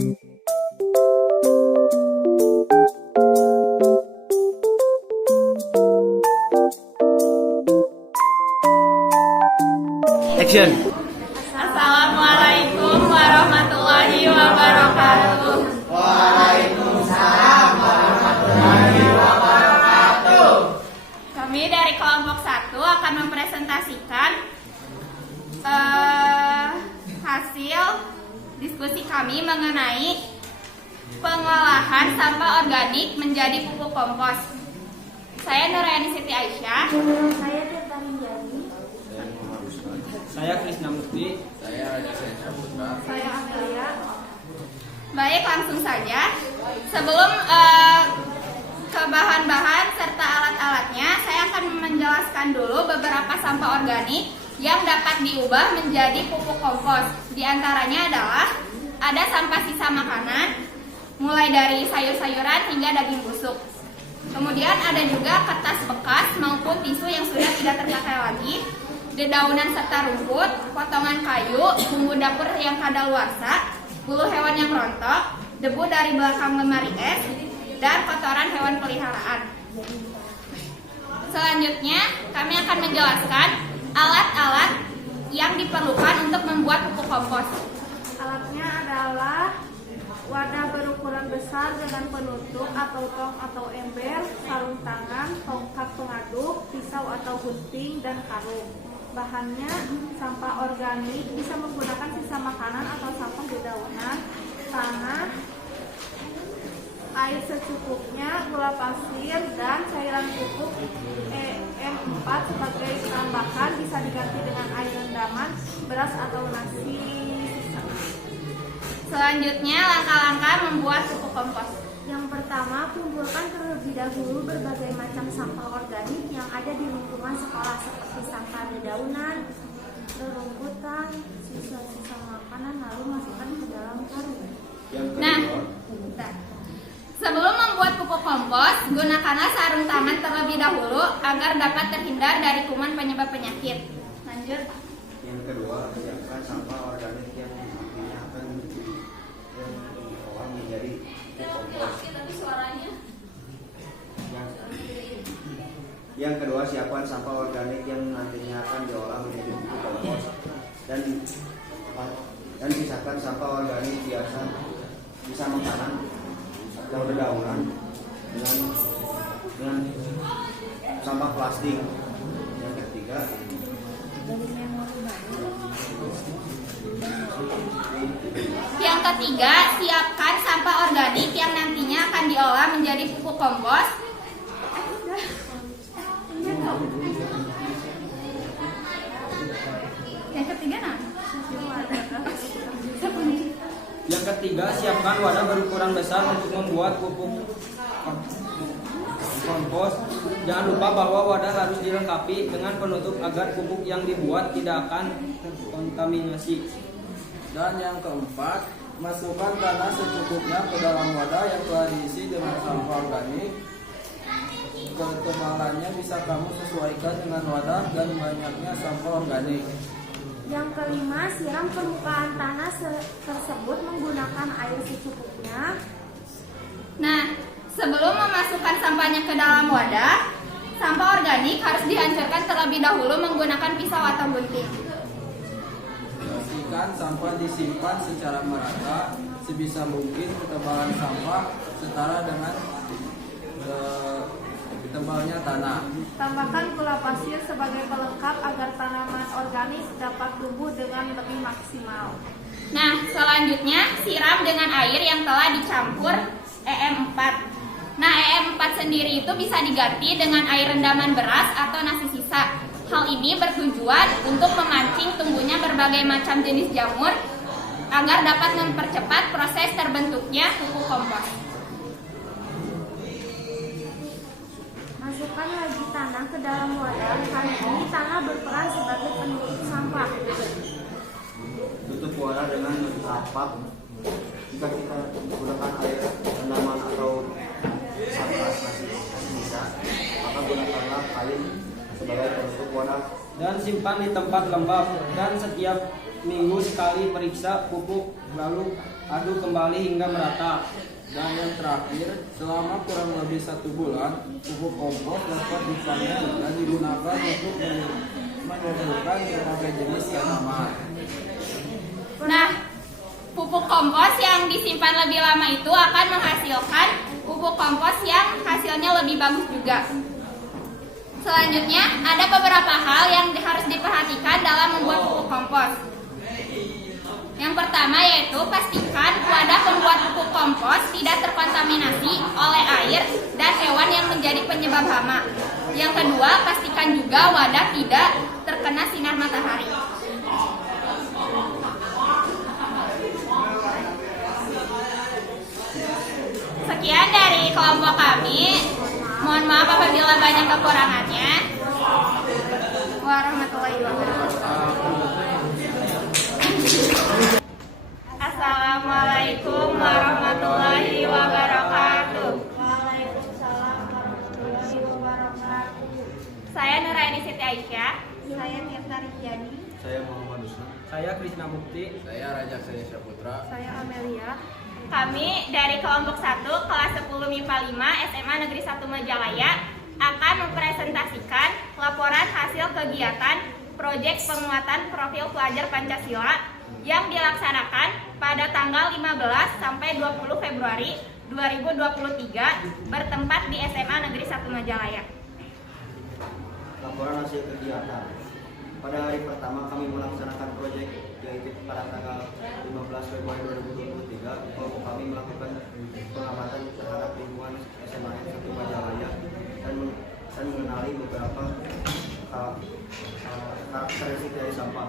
Action. Assalamualaikum warahmatullahi wabarakatuh. Waalaikumsalam warahmatullahi wabarakatuh. Kami dari kelompok 1 akan mempresentasikan hasil diskusi kami mengenai pengolahan sampah organik menjadi pupuk kompos. Saya Nurayani Siti Aisyah. Saya Tirta Rinjani. Saya Krisna Mukti. Saya Amelia. Baik, langsung saja. Sebelum ke bahan-bahan serta alat-alatnya, saya akan menjelaskan dulu beberapa sampah organik yang dapat diubah menjadi pupuk kompos. Di antaranya adalah ada sampah sisa makanan, mulai dari sayur-sayuran hingga daging busuk. Kemudian ada juga kertas bekas maupun tisu yang sudah tidak terpakai lagi, dedaunan serta rumput, potongan kayu, bumbu dapur yang kadaluarsa, bulu hewan yang rontok, debu dari belakang lemari es, dan kotoran hewan peliharaan. Selanjutnya, kami akan menjelaskan alat-alat yang diperlukan untuk membuat pupuk kompos. Alatnya adalah wadah berukuran besar dengan penutup atau tong atau ember, sarung tangan, tongkat pengaduk, pisau atau gunting, dan karung. Bahannya sampah organik, bisa menggunakan sisa makanan atau sampah dedaunan, tanah, air secukupnya, gula pasir, dan cairan pupuk EM4 sebagai tambahan, bisa diganti dengan air rendaman, beras atau nasi sisa. Selanjutnya, langkah-langkah membuat pupuk kompos. Yang pertama, kumpulkan terlebih dahulu berbagai macam sampah organik yang ada di lingkungan sekolah seperti sampah dedaunan, rerumputan, sisa-sisa makanan, lalu masukkan ke dalam karung. Nah, sebelum membuat pupuk kompos, gunakanlah sarung tangan terlebih dahulu agar dapat terhindar dari kuman penyebab penyakit. Lanjut. Yang kedua, siapkan sampah organik yang nantinya akan diolah menjadi pupuk kompos. Yang kedua, siapkan sampah organik yang nantinya akan diolah menjadi pupuk kompos dan sisakan sampah organik biasa sisa makanan atau dedaunan dengan sampah plastik. Yang ketiga, siapkan sampah organik yang nantinya akan diolah menjadi pupuk kompos. Yang ketiga, siapkan wadah berukuran besar untuk membuat pupuk kompos. Jangan lupa bahwa wadah harus dilengkapi dengan penutup agar pupuk yang dibuat tidak akan terkontaminasi. Dan yang keempat, masukkan tanah secukupnya ke dalam wadah yang telah diisi dengan sampah organik. Ketebalannya bisa kamu sesuaikan dengan wadah dan banyaknya sampah organik. Yang kelima, siram permukaan tanah tersebut menggunakan air secukupnya. Nah, sebelum memasukkan sampahnya ke dalam wadah, sampah organik harus dihancurkan terlebih dahulu menggunakan pisau atau gunting. Pastikan sampah disimpan secara merata, sebisa mungkin ketebalan sampah setara dengan tebalnya tanah. Tambahkan gula pasir sebagai pelengkap agar tanaman organik dapat tumbuh dengan lebih maksimal. Nah, selanjutnya siram dengan air yang telah dicampur EM4. Nah, EM4 sendiri itu bisa diganti dengan air rendaman beras atau nasi sisa. Hal ini bertujuan untuk memancing tumbuhnya berbagai macam jenis jamur agar dapat mempercepat proses terbentuknya pupuk kompos. Masukkan lagi tanah ke dalam wadah. Kali ini tanah berperan sebagai penutup sampah. tutup wadah dengan rapat. Jika kita menggunakan air rendaman atau sampah nasi sisa, maka gunakanlah kain sebagai penutup wadah. Dan simpan di tempat lembab, dan setiap minggu sekali periksa pupuk, lalu aduk kembali hingga merata. Dan yang terakhir, selama kurang lebih 1 bulan, pupuk kompos dapat dipanen dan digunakan untuk menumbuhkan berbagai jenis tanaman. Nah, pupuk kompos yang disimpan lebih lama itu akan menghasilkan pupuk kompos yang hasilnya lebih bagus juga. Selanjutnya, ada beberapa hal yang harus diperhatikan dalam membuat pupuk kompos. Yang pertama yaitu pastikan wadah pembuat pupuk kompos tidak terkontaminasi oleh air dan hewan yang menjadi penyebab hama. Yang kedua, pastikan juga wadah tidak terkena sinar matahari. Sekian dari kelompok kami. Mohon maaf apabila banyak kekurangannya. Warahmatullahi wabarakatuh. Assalamualaikum warahmatullahi wabarakatuh. Waalaikumsalam warahmatullahi wabarakatuh. Saya Nuraini Siti Aisyah. Saya Tirta Rikyani. Saya Muhammad Usman. Saya Krisna Mukti. Saya Raja Saya Syaputra. Saya Amelia. Kami dari kelompok 1 kelas 10 MIPA 5 SMA Negeri 1 Majalaya akan mempresentasikan laporan hasil kegiatan proyek penguatan profil pelajar Pancasila yang dilaksanakan pada tanggal 15 sampai 20 Februari 2023 bertempat di SMA Negeri 1 Majalaya. Laporan hasil kegiatan. Pada hari pertama kami melaksanakan proyek yaitu pada tanggal 15 Februari 2023, kelompok kami melakukan pengamatan terhadap lingkungan SMA 1 Majalaya dan mengenali beberapa karakteristik dari sampah.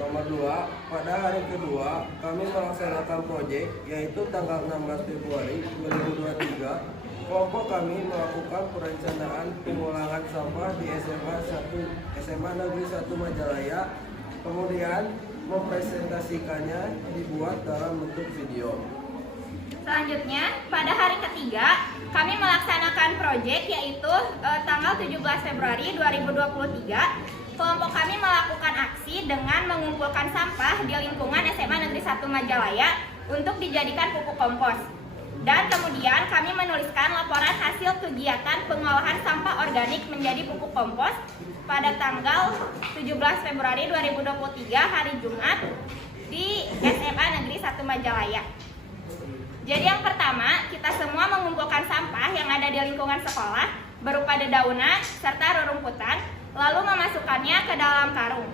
Nomor 2, pada hari kedua kami melaksanakan proyek yaitu tanggal 16 Februari 2023. Kelompok kami melakukan perencanaan pengulangan sampah di SMA Negeri 1 Majalaya, kemudian mempresentasikannya dibuat dalam bentuk video. Selanjutnya, pada hari ketiga, kami melaksanakan proyek yaitu tanggal 17 Februari 2023. Kelompok kami melakukan aksi dengan mengumpulkan sampah di lingkungan SMA Negeri 1 Majalaya untuk dijadikan pupuk kompos. Dan kemudian kami menuliskan laporan hasil kegiatan pengolahan sampah organik menjadi pupuk kompos pada tanggal 17 Februari 2023 hari Jumat di SMA Negeri 1 Majalaya. Jadi yang pertama, kita semua mengumpulkan sampah yang ada di lingkungan sekolah berupa dedaunan serta rerumputan, lalu memasukkannya ke dalam karung.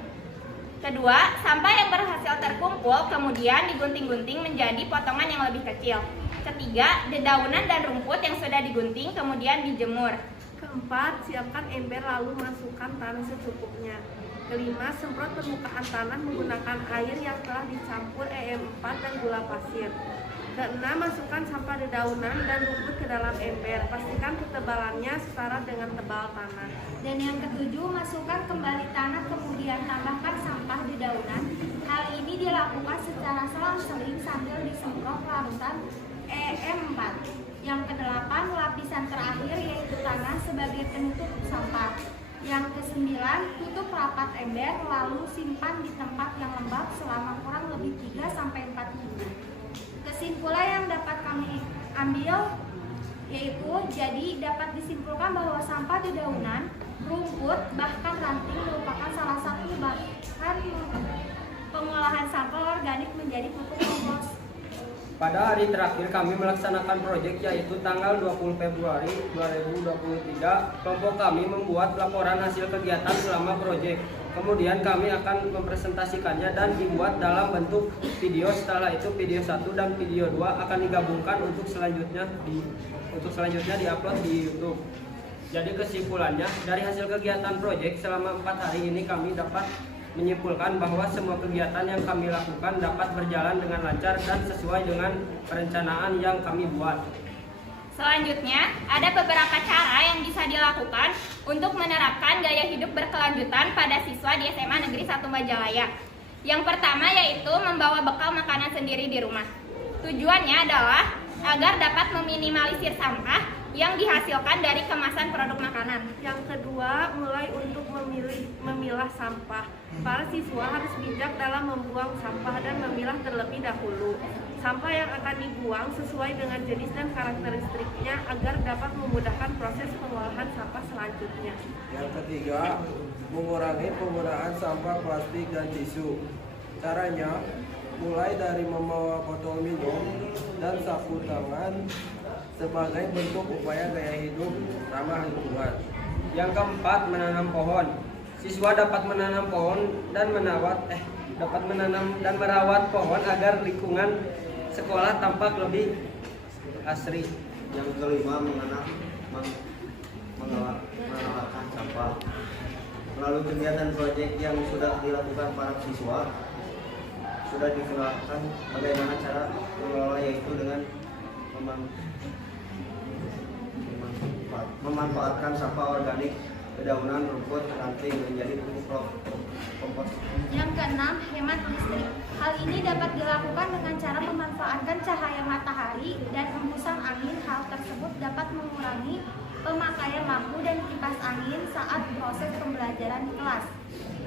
Kedua, sampah yang berhasil terkumpul kemudian digunting-gunting menjadi potongan yang lebih kecil. Ketiga, dedaunan dan rumput yang sudah digunting kemudian dijemur. Keempat, siapkan ember lalu masukkan tanah secukupnya. Kelima, semprot permukaan tanah menggunakan air yang telah dicampur EM4 dan gula pasir. Keenam, masukkan sampah dedaunan dan rumput ke dalam ember. Pastikan ketebalannya setara dengan tebal tanah. Dan yang ketujuh, masukkan kembali tanah kemudian tambahkan sampah dedaunan. Hal ini dilakukan secara selang-seling sambil disemprot larutan EM4. Yang kedelapan, lapisan terakhir yaitu tanah sebagai penutup sampah. Yang kesembilan, tutup rapat ember lalu simpan di tempat yang lembab selama kurang lebih 3-4 minggu. Kesimpulan yang dapat kami ambil yaitu jadi dapat disimpulkan bahwa sampah dedaunan, rumput, bahkan ranting merupakan salah satu bahan pengolahan sampah organik menjadi pupuk kompos. Pada hari terakhir kami melaksanakan proyek yaitu tanggal 20 Februari 2023. Kelompok kami membuat laporan hasil kegiatan selama proyek. Kemudian kami akan mempresentasikannya dan dibuat dalam bentuk video. Setelah itu video 1 dan video 2 akan digabungkan untuk selanjutnya diupload di YouTube. Jadi kesimpulannya, dari hasil kegiatan proyek selama 4 hari ini kami dapat menyimpulkan bahwa semua kegiatan yang kami lakukan dapat berjalan dengan lancar dan sesuai dengan perencanaan yang kami buat. Selanjutnya, ada beberapa cara yang bisa dilakukan untuk menerapkan gaya hidup berkelanjutan pada siswa di SMA Negeri 1 Majalaya. Yang pertama yaitu membawa bekal makanan sendiri di rumah. Tujuannya adalah agar dapat meminimalisir sampah yang dihasilkan dari kemasan produk makanan. Yang kedua, mulai untuk memilah sampah. Para siswa harus bijak dalam membuang sampah dan memilah terlebih dahulu. sampah yang akan dibuang sesuai dengan jenis dan karakteristiknya agar dapat memudahkan proses pengolahan sampah selanjutnya. Yang ketiga, mengurangi penggunaan sampah plastik dan tisu. Caranya, mulai dari membawa botol minum dan sapu tangan sebagai bentuk upaya gaya hidup ramah lingkungan. Yang keempat, menanam pohon. Siswa dapat menanam pohon dan merawat pohon agar lingkungan sekolah tampak lebih asri. Yang kelima, mengelola sampah. Melalui kegiatan proyek yang sudah dilakukan para siswa, sudah dikenalkan bagaimana cara mengelola, yaitu dengan memanfaatkan sampah organik, dedaunan, rumput, ranting menjadi pupuk kompos. Yang keenam, hemat listrik. Hal ini dapat dilakukan dengan cara memanfaatkan cahaya matahari dan hembusan angin. Hal tersebut dapat mengurangi pemakaian lampu dan kipas angin saat proses pembelajaran di kelas.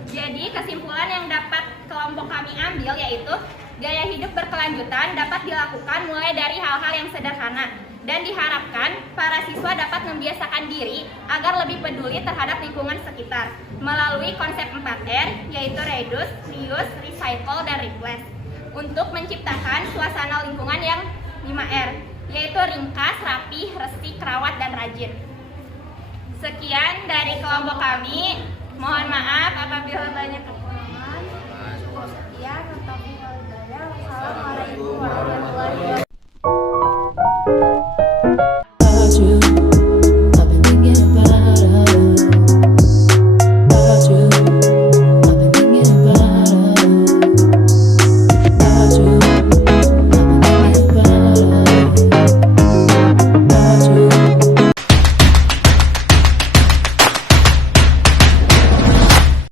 Jadi kesimpulan yang dapat kelompok kami ambil yaitu gaya hidup berkelanjutan dapat dilakukan mulai dari hal-hal yang sederhana dan diharapkan para siswa dapat membiasakan diri agar lebih peduli terhadap lingkungan sekitar melalui konsep 4R yaitu reduce, reuse, recycle, dan replace untuk menciptakan suasana lingkungan yang 5R yaitu ringkas, rapi, resik, rawat, dan rajin. Sekian dari kelompok kami. Mohon maaf apabila banyak kekurangan. Cukup sekian. Wassalamualaikum warahmatullahi wabarakatuh.